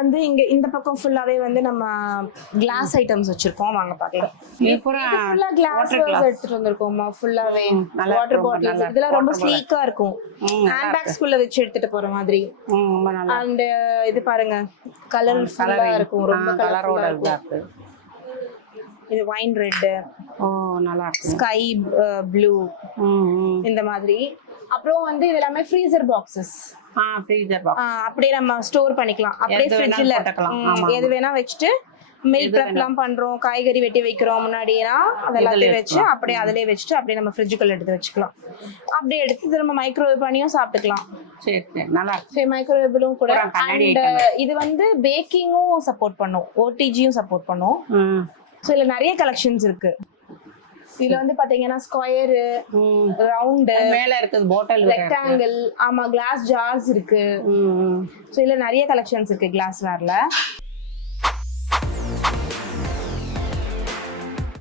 வந்து இங்க இந்த பக்கம் ஃபுல்லாவே வந்து நம்ம கிளாஸ் ஐட்டம்ஸ் வச்சிருக்கோம், வாங்க பார்க்கலாம். இது பூரா ஃபுல்லா கிளாஸ் எடுத்துட்டு வந்திருக்கோம்மா, ஃபுல்லாவே வாட்டர் பாட்டில்ஸ். இதெல்லாம் ரொம்ப ஸ்லீக்கா இருக்கும், ஹேண்ட் பேக்ஸ் குள்ள வச்சு எடுத்துட்டு போற மாதிரி. ரொம்ப நல்லா அண்ட் இது பாருங்க, கலர்ஃபுல்லா இருக்கும், ரொம்ப கலரோட கலரோட இருக்கு. இது வைன் ரெட், ஓ நல்லா இருக்கு. ஸ்கை ப்ளூ, இந்த மாதிரி. அப்புறம் வந்து இது எல்லாமே ஃப்ரீசர் பாக்ஸஸ். ஃப்ரீசர் பாக்ஸ் அப்படியே நம்ம ஸ்டோர் பண்ணிக்கலாம், அப்படியே ஃப்ரிட்ஜ்ல எது வேணா வச்சுட்டு மீல் ப்ரெப்லாம் பண்றோம், காய்கறி வெட்டி வைக்கிறோம் முன்னாடினா அதெல்லாத்தையும் வச்சு அப்படியே அதிலே வச்சுட்டு அப்படியே நம்ம ஃப்ரிட்ஜுக்குள்ள எடுத்து வச்சுக்கலாம். அப்படியே எடுத்து திரும்ப மைக்ரோவேவ் பண்ணியும் சாப்பிட்டுக்கலாம். சரி சரி நல்லா இருக்கு. சரி, மைக்ரோவேவ்லும் கூட. கண்ணாடி அண்ட் இது வந்து பேக்கிங்கும் சப்போர்ட் பண்ணும், ஓடிஜியும் சப்போர்ட் பண்ணும். ஸோ இதுல நிறைய கலெக்ஷன்ஸ் இருக்கு. இதுல வந்து பாத்தீங்கன்னா ஸ்கொயர், ரவுண்டு, மேல இருக்குது பாட்டில், ரெக்டாங்கிள், ஆமா கிளாஸ் ஜார்ஸ் இருக்கு. ஸோ இதுல நிறைய கலெக்ஷன்ஸ் இருக்கு கிளாஸ் வேர்ல.